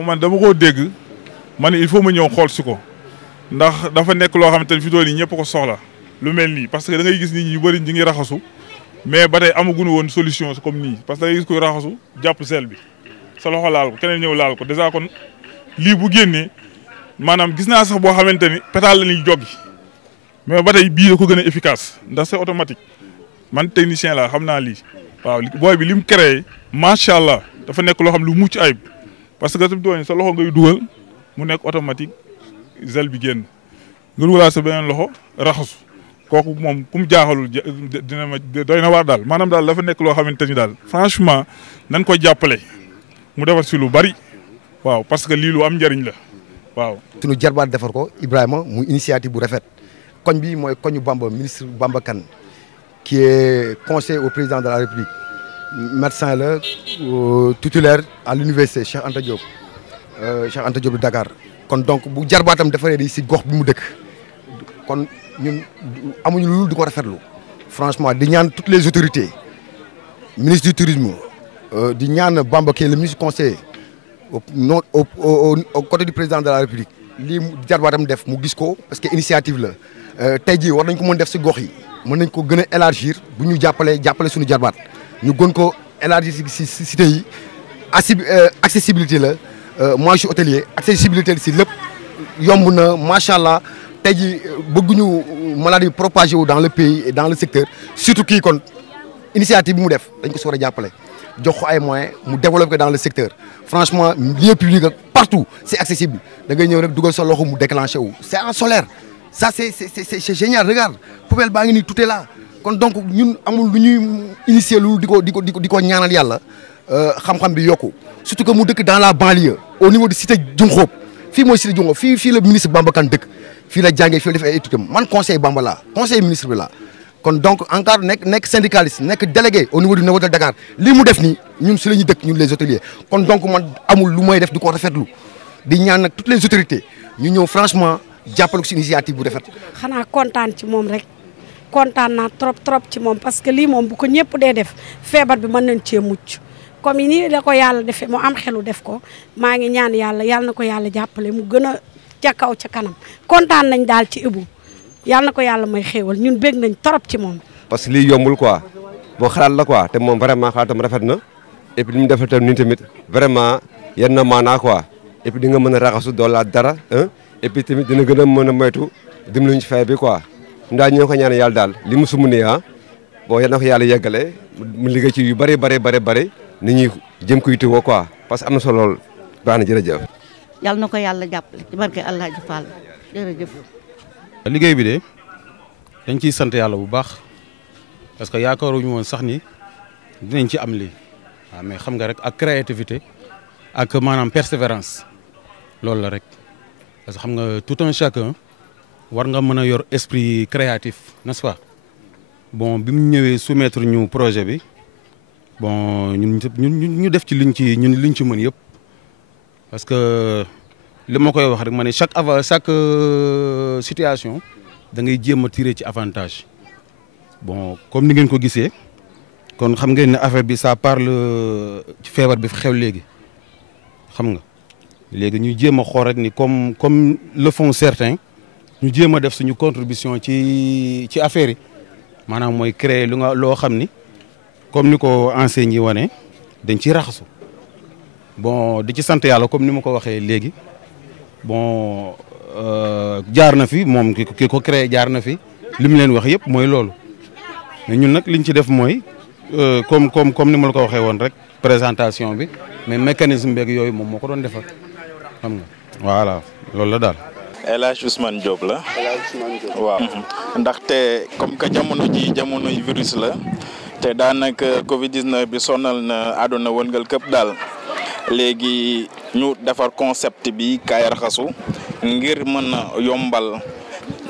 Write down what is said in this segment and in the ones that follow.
waaw man dama koo dégg man il faut ma ñëw xool si ko ndax dafa nekk loo xamante ne fi doon yi ñëpp ko soxla lu mel nii parce que da ngay gis nit ñi ñu bëri ñi ngi raxasu mais ba tey amaguñu woon solution comme nii parce que da ngay gis koy raxasu jàpp sel bi sa loxo laal ko keneen ñëw laal ko dèjà kon lii bu génnee maanaam gis naa sax boo xamante ni pétale la ñuy joggi mais ba tey bii da ko gën a efficace ndax c'est automatique man technicien la xam naa lii waaw booy bi li mu créé macha allah dafa nekk loo xam lu mucc ayib parce que tamit doon sa loxo ngay dugal mu nekk automatique gel bi génn nga dugalaat sa beneen loxo raxasu kooku moom ku mu jaaxalul dina ma doy na waar daal maanaam daal dafa nekk loo xamante ni daal franchement nañ ko jàppale mu defar si lu bari waaw parce que lii lu am njëriñ la waaw. sunu jarbaat defar ko Ibrahima mu initiative bu rafet koñ bi mooy koñu Bamba ministre Bamba Kane qui est conseiller au président de la République médecin la titulaire à l'université Cheikh Anta Diop de Dakar kon donc bu jarbaatam defaree di si gox bi mu dëkk kon ñun amuñu lu di ko rafetlu franchement di ñaan toutes les autorités ministre du tourisme di ñaan Bamba qui est le ministre conseiller au côté du président de la République lii jarbaatam def mu gis ko parce que initiative la tey jii war nañ ko mën def si gox yi mën nañ ko gën a élargir bu ñu jàppale suñu jarbaat ñu gën ko élargir si cité yi accessibilité la moi je suis hôtelier accessibilité si lépp yomb na macha allah tey jii bëgguñu maladie propagée wu dans le pays et dans le secteur surtout kii kon initiative bi mu def dañ ko si war a jàppale jox ko ay moyens mu développer dans le secteur franchement lieu public ak partout c'est accessible da ngay ñëw rek dugal sa loxo mu déclenché wu c'est en solaire ça c'est génial regarde poubelle baa ngi nii tout est là kon donc ñun amul lu ñuy initier lu di ko ñaanal yàlla xam-xam bi yokku surtout que mu dëkk dans la banlieue au niveau de cité Junxóob fii mooy cité Junxóob fii la ministre Bamba Kane dëkk fii la jàngee fii la def ay études man conseil Bamba la conseil ministre bi la kon donc encore nekk syndicaliste nekk délégué au niveau de Dakar lii mu def nii ñun si la ñuy dëkk ñun les hôteliers kon donc man amul lu may def di ko rafetlu di ñaan nag toutes les autorités ñu ñëw franchement jàppale ko si initiative bu rafet. xanaa kontaan ci moom rek kontaan naa trop ci moom parce que lii moom bu ko ñëpp dee def feebar bi mën nañ cee mucc comme nii da ko yàlla defee mu am xelu def ko maa ngi ñaan yàlla na ko yàlla jàppale mu gën a ca kaw ca kanam kontaan nañ daal ci Ibou yàlla na ko yàlla may xéewal ñun bég nañ trop ci moom. parce que lii yombul quoi boo xalaat la quoi te moom vraiment xalaatam rafet na et puis li mu defal tam nii tamit vraiment yenn na maanaa quoi et puis di nga mën a raxasu doolaat dara et puis tamit dina gën a mën a moytu dimbali ci fay bi quoi ndax ñoo ko ñaan yàlla daal li mu sumu nii bon yal na ko yàlla yeggale mu liggéey ci yu bëri nit ñi jëm ko yittewoo quoi parce que am na solo lool baax na jërëjëf. yàlla na ko yàlla jàppale ci barke El Hadj Fall jërëjëf. liggéey bi de dañ ciy sant yàlla bu baax parce que yaakaaruñu woon sax ni dinañ ci am lii waaw mais xam nga rek ak créativité ak maanaam persévérance loolu la rek parce que xam nga tout un chacun war nga mën a yor esprit créatif n'est-ce pas bon bi mu ñëwee soumettre ñu projet bi bon ñu def ci liñ ci mën yëpp parce que li ma koy wax rek ma ne chaque situation da ngay jéem a tirer ci avantage bon comme ni ngeen ko gisee kon xam ngeen ne affaire bi ça parle ci feebar bi fi xew léegi xam nga léegi ñu jéem a xool rek ni comme le font certains ñu jéem a def suñu contribution ci affaire yi maanaam mooy créer loo xam ni comme ni ko enseigne yi wane dañ ciy raxasu bon di ci sant yàlla comme ni ma ko waxee léegi bon jaar na fi moom ki ko créé jaar na fi li mu leen wax yëpp mooy loolu mais ñun nag liñ ci def mooy comme ni ma la ko waxee woon rek présentation bi mais mécanisme beeg yooyu moom moo ko doon defar xam nga voilà loolu la daal. El Hadj Ousmane Diop la. waaw. ndaxte comme que jamonoy virus la te daanaka Covid 19 bi sonal na àdduna wëngal këpp daal léegi ñu defar concept bi kaay raxasu ngir mën a yombal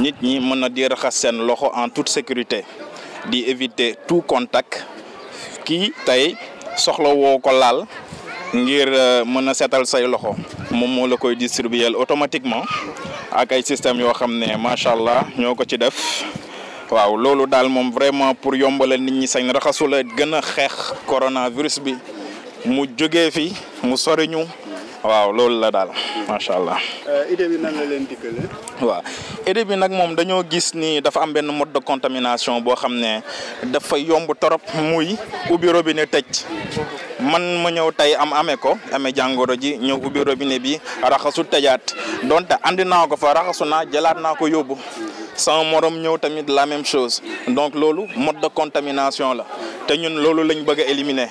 nit ñi mën a di raxas seen loxo en toute sécurité di éviter tout contact kii tey soxla woo ko laal ngir mën a seetal say loxo moom moo la koy distribuer automatiquement ak ay système yoo xam ne macha allah ñoo ko ci def waaw loolu daal moom vraiment pour yombala nit ñi sañ raxasu la gën a xeex coronavirus bi mu jógee fi mu sori ñu waaw loolu la daal macha allah. idée bi nan la leen dikkale. waaw idée bi nag moom dañoo gis ni dafa am benn mode de contamination boo xam ne dafa yomb torop muy ubbi robinet tëj. man ma ñëw tey amee jàngoro ji ñëw ubbi robinet bi raxasu tëjaat donte andi naa ko fa raxasu naa jëlaat naa ko yóbbu sama morom ñëw tamit la même chose donc loolu mode de contamination la te ñun loolu lañ bëgg a éliminer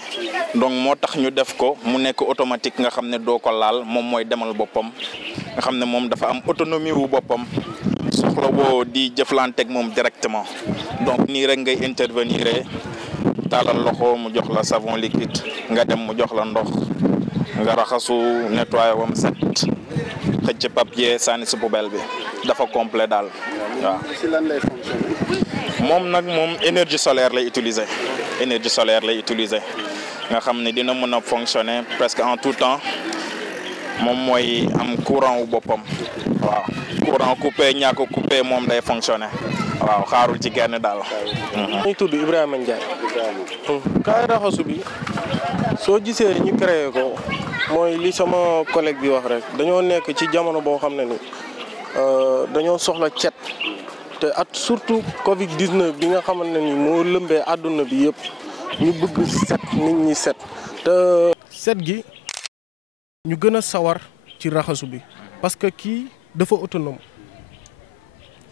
donc moo tax ñu def ko mu nekk automatique nga xam ne doo ko laal moom mooy demal boppam nga xam ne moom dafa am autonomie wu boppam soxla woo di jëflanteeg moom directement donc nii rek ngay intervenir taalal loxo mu jox la savon liquide nga dem mu jox la ndox nga raxasu nettoyer wam set xëcc papier sànni si poubelle bi dafa complet daal waaw. si lan lay fonctionner. moom énergie solaire lay utiliser nga xam ne dina mën a fonctionner presque en tout temps moom mooy am courant wu boppam waaw courant coupé ñàkk coupé moom day fonctionner waaw xaarul ci kenn daal. ñu tudd Ibrahima Ndiaye. kaay raxasu bi soo gisee ñu créé ko mooy li sama collègue bi wax rek dañoo nekk ci jamono boo xam ne ni dañoo soxla cet te at surtout Covid 19 bi nga xamante ne ni moo lëmbee àdduna bi yëpp ñu bëgg set nit ñi set te set gi ñu gën a sawar ci raxasu bi parce que kii dafa autonome.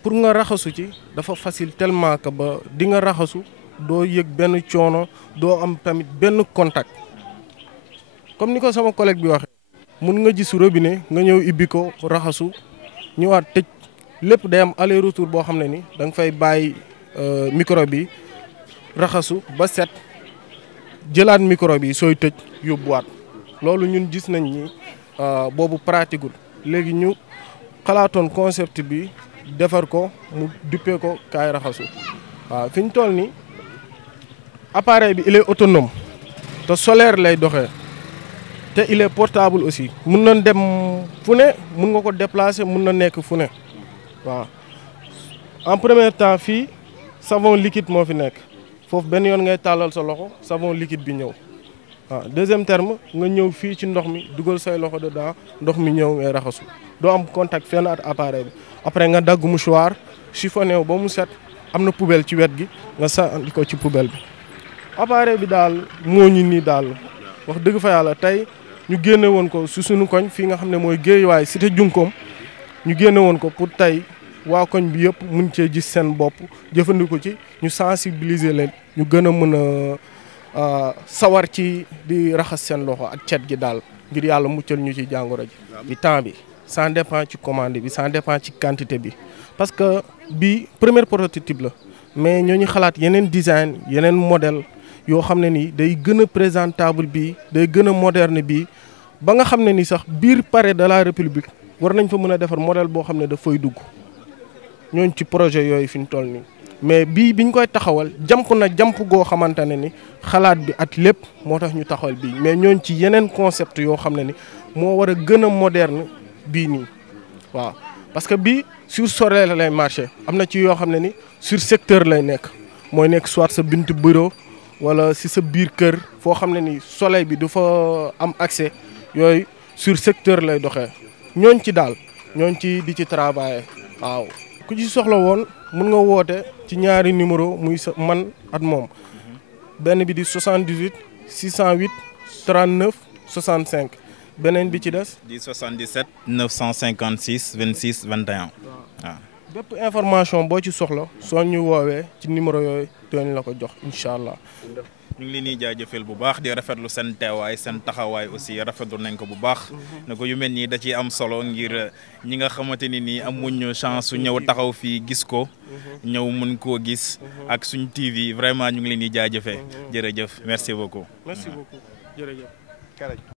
pour nga raxasu ci dafa facile tellement que ba di nga raxasu doo yëg benn coono doo am tamit benn contact comme ni ko sama collègue bi waxee mun nga gis robinet nga ñëw ibbi ko raxasu ñëwaat tëj lépp day am aller retour boo xam ne ni da nga fay bàyyi micro bi raxasu ba set jëlaat micro bi sooy tëj yóbbuwaat loolu ñun gis nañ ni boobu pratiqueul léegi ñu xalaatoon concept bi defar ko mu duppee ko kaay raxasu waaw fi ñu toll ni appareil bi il est autonome te solaire lay doxee te il est portable aussi mun na dem fu ne mun nga ko déplacer mun na nekk fu ne waaw en premier temps fii savon liquide moo fi nekk foofu benn yoon ngay tàllal sa loxo savon liquide bi ñëw waaw deuxième terme nga ñëw fii ci ndox mi dugal say loxo dedans ndox mi ñëw ngay raxasu doo am contact fenn ak appareil bi après nga dagg mouchoir chiffonné wu ba mu set am na poubelle ci wet gi nga sànni ko ci poubelle bi appareil bi daal moo ñu nii daal wax dëgg fa yàlla tey ñu génne woon ko su suñu koñ fii nga xam ne mooy Guédiawaye cité Junkoom ñu génne woon ko pour tey waa koñ bi yëpp mun cee gis seen bopp jëfandiku ci ñu sensibiliser leen ñu gën a mën a sawar ci di raxas seen loxo ak cet gi daal ngir yàlla muccal ñu ci jàngoro ji. bi temps bi ça dépend ci commande bi ça dépend ci quantité bi parce que bii premier prototype la mais ñoo ñu xalaat yeneen design yeneen modèle yoo xam ne ni day gën a présentable bii day gën a moderne bii ba nga xam ne ni sax biir palais de la République war nañ fa mën a defar modèle boo xam ne daf fay dugg ñooñ ci projet yooyu fi ñu toll nii mais bii biñ koy taxawal jamp na jamp goo xamante ne ni xalaat bi at lépp moo tax ñu taxawal bii mais ñooñ ci yeneen concept yoo xam ne ni moo war a gën a moderne bii nii waaw parce que bii sur solaire lay marché am na ci yoo xam ne ni sur secteur lay nekk mooy nekk soit sa buntu bureau wala si sa biir kër foo xam ne ni soleil bi du fa am accès yooyu sur secteur lay doxee ñooñ ci daal ñooñ ci di ci travailler waaw ku ci soxla woon mun nga woote ci ñaari numéro muy sa man at moom benn bi di 78 608 39 65 beneen bi ci des. di 77 956 26 21 waaw. bépp information boo ci soxla soo ñu woowee ci numéro yooyu dinañ la ko jox incha allah. ñu ngi leen di jaajëfal bu baax di rafetlu seen teewaay seen taxawaay aussi rafetlu nañ ko bu baax. ne ko yu mel nii da ciy am solo ngir ñi nga xamante ni nii amuñu chance su ñëw taxaw fii gis ko. ñëw mun koo gis. ak suñ TV vraiment ñu ngi leen di jaajëfee. jërëjëf merci beaucoup. merci beaucoup jërëjëf.